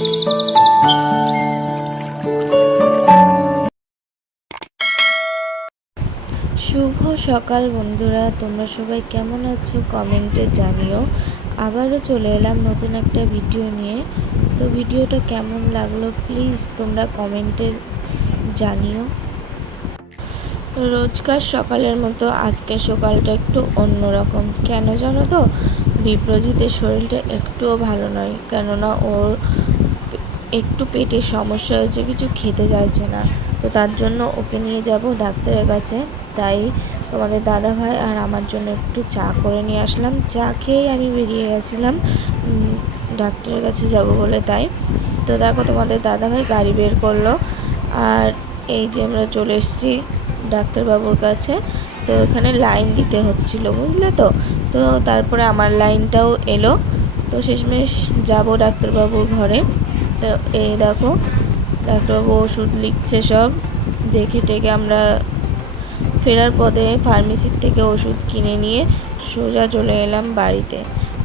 শুভ সকাল বন্ধুরা, তোমরা সবাই কেমন আছো কমেন্টে জানিও। আবারও চলে এলাম নতুন একটা ভিডিও নিয়ে। তো ভিডিওটা কেমন লাগল প্লিজ তোমরা কমেন্টে জানিও। রোজকার সকালের মতো আজকের সকালটা একটু অন্যরকম কেন জানো তো? বিপ্রজিতের শরীরটা একটুও ভালো নয়। কেননা ওর একটু পেটের সমস্যা হয়েছে, কিছু খেতে চাইছে না। তো তার জন্য ওকে নিয়ে যাব ডাক্তারের কাছে। তাই তোমাদের দাদা ভাই আর আমার জন্য একটু চা করে নিয়ে আসলাম। চা খেয়েই আমি বেরিয়ে গেছিলাম। ডাক্তারের কাছে যাব বলে তাই। তো দেখো তোমাদের দাদা ভাই গাড়ি বের করল। আর এই যে আমরা চলে এসেছি ডাক্তারবাবুর কাছে। তো এখানে লাইন দিতে হচ্ছিল, বুঝলে তো? তো তারপরে আমার লাইনটাও এলো। তো শেষমেশ যাব ডাক্তারবাবুর ঘরে। তো এই দেখো, ডাক্তারবাবু ওষুধ লিখছে সব। দেখে টেকে আমরা ফেরার পথে ফার্মেসির থেকে ওষুধ কিনে নিয়ে সোজা চলে এলাম বাড়িতে।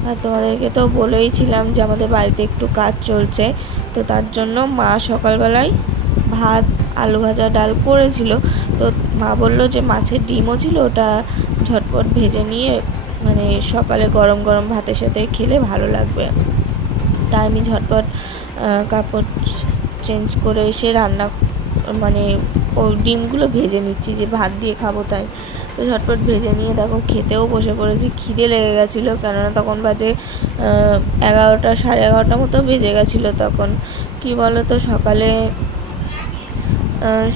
আর তোমাদেরকে তো বলেইছিলাম যে আমাদের বাড়িতে একটু কাজ চলছে, তো তার জন্য মা সকালবেলায় ভাত, আলু ভাজা, ডাল করেছিল। তো মা বলল যে মাছের ডিমও ছিল, ওটা ঝটপট ভেজে নিয়ে মানে সকালে গরম গরম ভাতের সাথে খেলে ভালো লাগবে। তাই আমি ঝটপট কাপড় চেঞ্জ করে এসে রান্না মানে ওই ডিমগুলো ভেজে নিচ্ছি, যে ভাত দিয়ে খাব তাই। তো ঝটপট ভেজে নিয়ে দেখো খেতেও বসে পড়েছি, খিদে লেগে গেছিল, কেননা তখন বাজে এগারোটা, সাড়ে এগারোটা মতো বেজে গেছিল তখন। কি বলো তো সকালে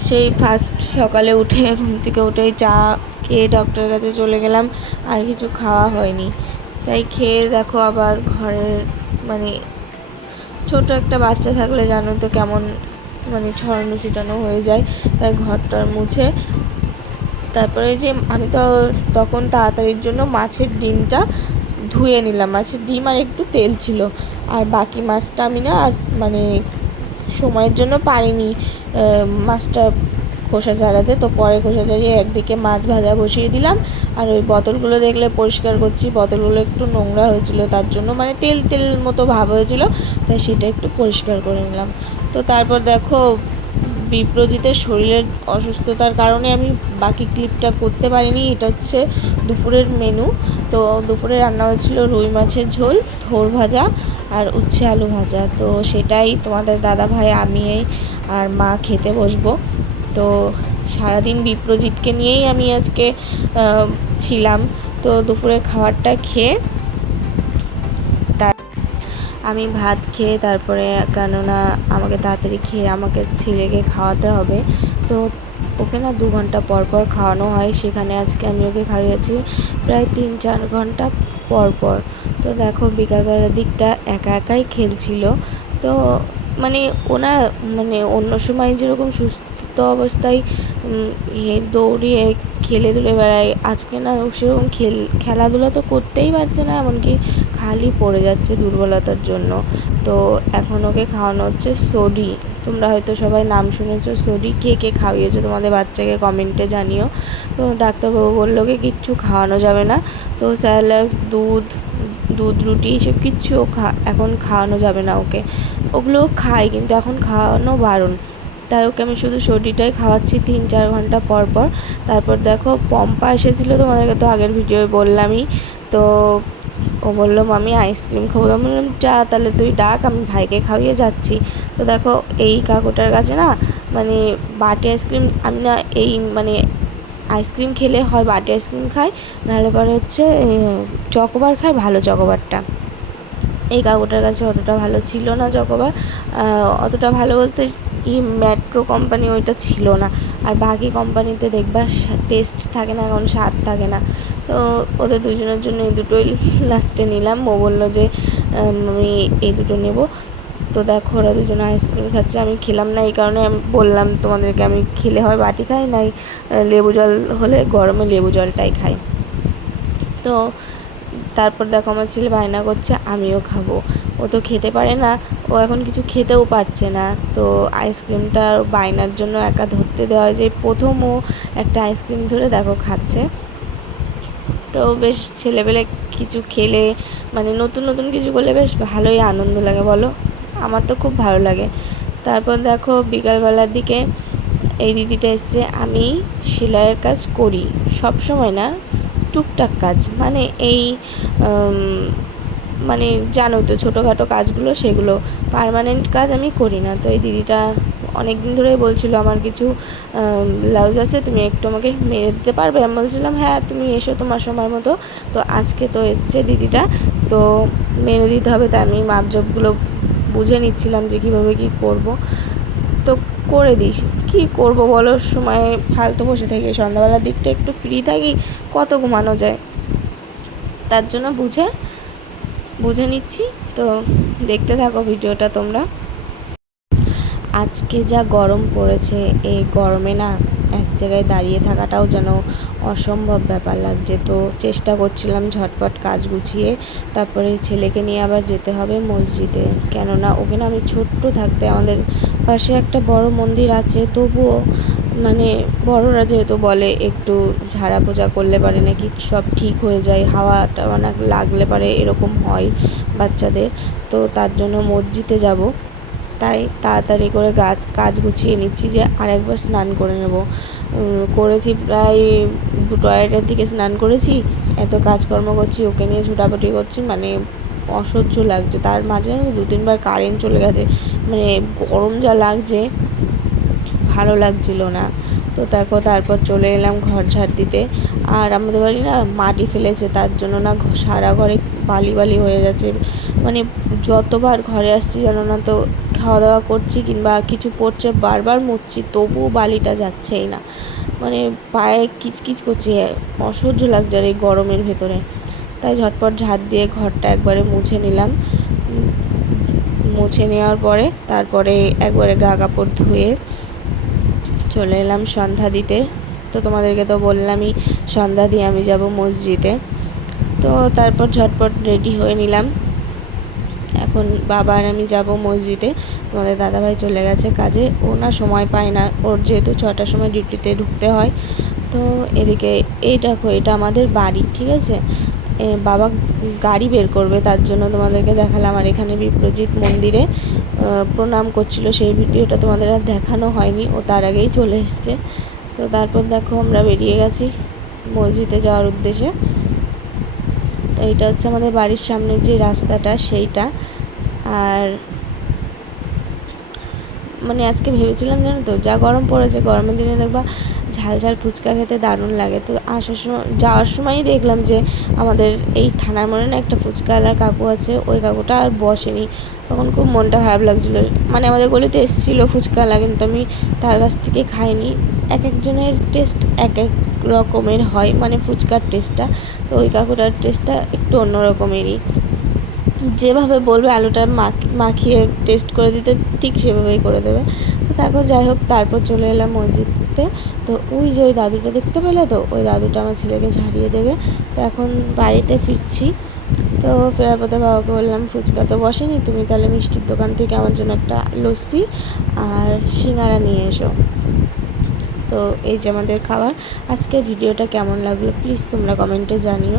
সেই ফার্স্ট সকালে উঠে ঘুম থেকে উঠেই চা খেয়ে ডক্টরের কাছে চলে গেলাম, আর কিছু খাওয়া হয়নি। তাই খেয়ে দেখো আবার ঘরের মানে ছোট একটা বাচ্চা থাকলে জানো তো কেমন মানে ছড়ানো ছিটানো হয়ে যায়, তাই ঘরটার মুছে। তারপরে যে আমি তো তখন তাড়াতাড়ির জন্য মাছের ডিমটা ধুয়ে নিলাম। মাছের ডিম আর একটু তেল ছিল। আর বাকি মাছটা আমি না মানে সময়ের জন্য পারিনি। মাছটা খোসা ছাড়াতে তো পরে খোসা ছাড়িয়ে একদিকে মাছ ভাজা বসিয়ে দিলাম। আর ওই বোতলগুলো দেখলে পরিষ্কার করছি। বোতলগুলো একটু নোংরা হয়েছিল, তার জন্য মানে তেল তেল মতো ভাব হয়েছিল। তাই সেটা একটু পরিষ্কার করে নিলাম। তো তারপর দেখো, বিপ্রজিতের শরীরের অসুস্থতার কারণে আমি বাকি ক্লিপটা করতে পারিনি। এটা হচ্ছে দুপুরের মেনু তো দুপুরে রান্না হয়েছিল রুই মাছের ঝোল, থোর ভাজা আর উচ্ছে আলু ভাজা। তো সেটাই তোমাদের দাদা ভাই আমি আর মা খেতে বসবো। তো সারাদিন বিপ্রজিৎকে নিয়েই আমি আজকে ছিলাম। তো দুপুরে খাবারটা খেয়ে আমি ভাত খেয়ে তারপরে কেননা আমাকে তাড়াতাড়ি খেয়ে আমাকে ছেলেকে খাওয়াতে হবে। তো ওকে না দু ঘণ্টা পর পর খাওয়ানো হয়। সেখানে আজকে আমি ওকে খাইয়েছি প্রায় তিন চার ঘণ্টা পর পর। তো দেখো বিকালবেলার দিকটা একা একাই খেলছিল। তো মানে ওনা মানে অন্য সময় যেরকম সুস্থ অবস্থায় দৌড়িয়ে খেলে দুলে বেড়ায়। আজকে না সেরকম খেল, খেলাধুলা তো করতেই পারছে না, এমনকি খালি পড়ে যাচ্ছে দুর্বলতার জন্য। তো এখন ওকে খাওয়ানো হচ্ছে সোডি। তোমরা হয়তো সবাই নাম শুনেছো, সোডি কে কে খাইয়েছো তোমাদের বাচ্চাকে কমেন্টে জানিও। তো ডাক্তারবাবু বলল কি কিচ্ছু খাওয়ানো যাবে না। তো স্যালাক্স, দুধ দুধ, রুটি এসব কিচ্ছু খা, এখন খাওয়ানো যাবে না ওকে। ওগুলো খায় কিন্তু এখন খাওয়ানো বারণ। তাই ওকে আমি শুধু সর্দিটাই খাওয়াচ্ছি তিন চার ঘণ্টা পর পর। তারপর দেখো, পম্পা এসেছিল তোমাদেরকে তো আগের ভিডিওয় বললামই। তো ও বলল, মামি, আইসক্রিম খাব। আমি বললাম, যা, তাহলে তুই ডাক, আমি ভাইকে খাইয়ে যাচ্ছি। তো দেখো, এই কাকুটার কাছে না মানে বাটি আইসক্রিম, আমি না এই মানে আইসক্রিম খেলে হয় বাটি আইসক্রিম খাই, নাহলে পরে হচ্ছে চকোবার খাই, ভালো চকোবারটা। এই কাকুটার কাছে অতটা ভালো ছিল না চকোবার। অতটা ভালো বলতে ই মেট্রো কোম্পানি ওইটা ছিল না। আর বাকি কোম্পানিতে দেখবা টেস্ট থাকে না, এখন স্বাদ থাকে না। তো ওদের দুজনের জন্য এই দুটোই লাস্টে নিলাম। ও বলল যে আমি এই দুটো নেব। তো দেখো ওরা দুজনে আইসক্রিম খাচ্ছে। আমি খেলাম না, এই কারণে আমি বললাম, তোমাদেরকে আমি খেলে হয় বাটি খাই, নাই লেবু জল হলে গরমে লেবু জলটাই খাই। তো তারপর দেখো আমার ছেলে বায়না করছে, আমিও খাব। ও তো খেতে পারে না, ও এখন কিছু খেতেও পারছে না। তো আইসক্রিমটা বায়নার জন্য একা ধরতে দেওয়া হয় যে প্রথম ও একটা আইসক্রিম ধরে দেখো খাচ্ছে। তো বেশ ছেলেবেলে কিছু খেলে মানে নতুন নতুন কিছু করলে বেশ ভালোই আনন্দ লাগে বলো। আমার তো খুব ভালো লাগে। তারপর দেখো বিকালবেলার দিকে এই দিদিটা এসছে, আমি সেলাইয়ের কাজ করি। সব সময় না? টুকটাক কাজ। মানে এই মানে জানো তো ছোটোখাটো কাজগুলো, সেগুলো পার্মানেন্ট কাজ আমি করি না। তো এই দিদিটা অনেক দিন ধরেই বলছিল আমার কিছু ব্লাউজ আছে, তুমি একটু আমাকে মেরে দিতে পারবে? আমি বলছিলাম হ্যাঁ তুমি এসো তোমার সময় মতো। তো আজকে তো এসছে দিদিটা, তো মেরে দিতে হবে। তাই আমি মাপজবগুলো বুঝে নিচ্ছিলাম যে কীভাবে কী করব। তো করে দিই। কী করব বলো? সময় ফালতু বসে থাকি, সন্ধ্যাবেলার দিকটা একটু ফ্রি থাকি, কত ঘুমানো যায়? তার জন্য বুঝে বুঝে নিচ্ছি। তো দেখতে থাকো ভিডিওটা তোমরা। আজকে যা গরম পড়েছে, এই গরমে না এক জায়গায় দাঁড়িয়ে থাকাটাও যেন অসম্ভব ব্যাপার লাগছে। তো চেষ্টা করছিলাম ঝটপট কাজ গুছিয়ে, তারপরে ছেলেকে নিয়ে আবার যেতে হবে মসজিদে। কেননা ওখানে আমি ছোট্ট থাকতে আমাদের পাশে একটা বড় মন্দির আছে, তবুও মানে বড়রা যেহেতু বলে একটু ঝাড়া পোজা করলে পারে নাকি সব ঠিক হয়ে যায়, হাওয়াটা অনেক লাগলে পারে এরকম হয় বাচ্চাদের। তো তার জন্য মসজিদে যাব। তাই তাড়াতাড়ি করে গাছ, কাজ গুছিয়ে নিচ্ছি যে আরেকবার স্নান করে নেব। করেছি প্রায় দুটো দিকে স্নান করেছি, এত কাজকর্ম করছি, ওকে নিয়ে ছুটাছুটি করছি মানে অসহ্য লাগছে। তার মাঝে দু তিনবার কারেন্ট চলে গেছে মানে গরম যা লাগছে, ভালো লাগছিল না। তো দেখো, তারপর চলে এলাম ঘর ঝাড় দিতে। আর আমাদের বাড়ি না মাটি ফেলেছে, তার জন্য না সারা ঘরে বালি বালি হয়ে যাচ্ছে মানে যতবার ঘরে আসছি জানো না, তো খাওয়া দাওয়া করছি কিংবা কিছু পড়ছে, বারবার মুছছি, তবুও বালিটা যাচ্ছেই না। মানে পায়ে কিচকিচ করছে অসহ্য লাগছে আর এই গরমের ভেতরে। তাই ঝটপট ঝাড় দিয়ে ঘরটা একবারে মুছে নিলাম। মুছে নেওয়ার পরে তারপরে একবারে গা কাপড় ধুয়ে চলে এলাম সন্ধ্যা দিতে। তো তোমাদেরকে তো বললামই, সন্ধ্যা দিয়ে আমি যাব মসজিদে। তো তারপর ঝটপট রেডি হয়ে নিলাম। এখন বাবা আর আমি যাব মসজিদে। তোমাদের দাদাভাই চলে গেছে কাজে। ও না সময় পায় না। ওর যেহেতু ছটার সময় ডিউটিতে ঢুকতে হয়। তো এদিকে এই দেখো, এটা আমাদের বাড়ি, ঠিক আছে? বাবা গাড়ি বের করবে, তার জন্য তোমাদেরকে দেখালাম। আর এখানে বিপ্রজিৎ মন্দিরে প্রণাম করছিল। সেই ভিডিওটা তোমাদের আর দেখানো হয়নি। ও তার আগেই চলে এসছে। তো তারপর দেখো আমরা বেরিয়ে গেছি মসজিদে যাওয়ার উদ্দেশ্যে। তো এটা হচ্ছে আমাদের বাড়ির সামনের যে রাস্তাটা, সেইটা। আর মানে আজকে ভেবেছিলাম জানো তো, যা গরম পড়েছে, গরমের দিনে দেখবা ঝাল ঝাল ফুচকা খেতে দারুণ লাগে। তো আসার সময় যাওয়ার সময়ই দেখলাম যে আমাদের এই থানার মনে না একটা ফুচকাওয়ালার কাকু আছে, ওই কাকুটা আর বসেনি। তখন খুব মনটা খারাপ লাগছিল। মানে আমাদের গলিতে এসেছিল ফুচকাওয়ালা, কিন্তু আমি তার কাছ থেকে খাইনি। এক একজনের টেস্ট এক এক রকমের হয় মানে ফুচকার টেস্টটা তো ওই কাকুটার টেস্টটা একটু অন্য রকমেরই। যেভাবে বলবে আলুটা মাখ- মাখিয়ে টেস্ট করে দিতে ঠিক সেভাবেই করে দেবে। তো দেখো যাই হোক, তারপর চলে এলাম মসজিদতে তো ওই যে ওই দাদুটা দেখতে পেলে তো? ওই দাদুটা আমার ছেলেকে ঝাড়িয়ে দেবে। তো এখন বাড়িতে ফিরছি। তো ফেরার পথে বাবাকে বললাম, ফুচকা তো বসেনি, তুমি তাহলে মিষ্টির দোকান থেকে আমার জন্য একটা লস্যি আর সিঙ্গারা নিয়ে এসো। তো এই যে আমাদের খাবার। আজকের ভিডিওটা কেমন লাগল? প্লিজ তোমরা কমেন্টে জানিও।